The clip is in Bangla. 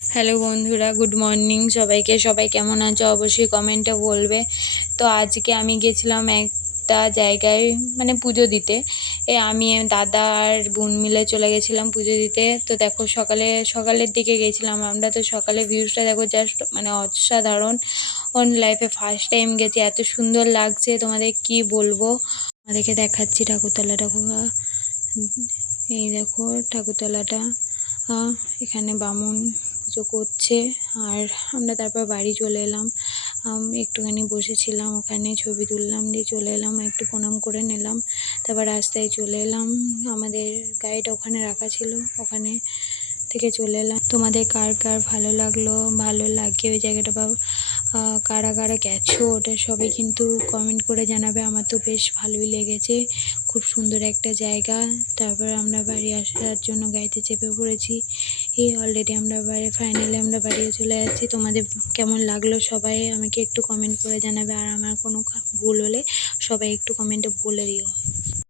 হ্যালো বন্ধুরা, গুড মর্নিং সবাইকে। সবাই কেমন আছো অবশ্যই কমেন্টে বলবে। তো আজকে আমি গেছিলাম একটা জায়গায়, মানে পুজো দিতে। আমি দাদা আর বোন মিলে চলে গেছিলাম পুজো দিতে। তো দেখো সকালের দিকে গেছিলাম আমরা। তো সকালে ভিউজটা দেখো, জাস্ট মানে অসাধারণ। লাইফে ফার্স্ট টাইম গেছি, এত সুন্দর লাগছে তোমাদের কি বলবো। আমাদেরকে দেখাচ্ছি ঠাকুরতলাটা। এই দেখো ঠাকুরতলাটা। এখানে বামুন পুজো করছে। আর আমরা তারপর বাড়ি চলে এলাম। একটুখানি বসেছিলাম, ওখানে ছবি তুললাম, দিয়ে চলে এলাম, একটু প্রণাম করে নিলাম। তারপর রাস্তায় চলে এলাম, আমাদের গাড়িটা ওখানে রাখা ছিল, ওখানে থেকে চলে এলাম। তোমাদের কার কার ভালো লাগলো, ভালো লাগে ওই জায়গাটা, বা কারা কারা গেছো ওটা সবাই কিন্তু কমেন্ট করে জানাবে। আমার তো বেশ ভালোই লেগেছে, খুব সুন্দর একটা জায়গা। তারপর আমরা বাড়ি আসার জন্য গাড়িতে চেপে পড়েছি। অলরেডি আমরা ফাইনালি আমরা বাড়িও চলে যাচ্ছি। তোমাদের কেমন লাগলো সবাই আমাকে একটু কমেন্ট করে জানাবে। আর আমার কোনো ভুল হলে সবাই একটু কমেন্টে বলে দিও।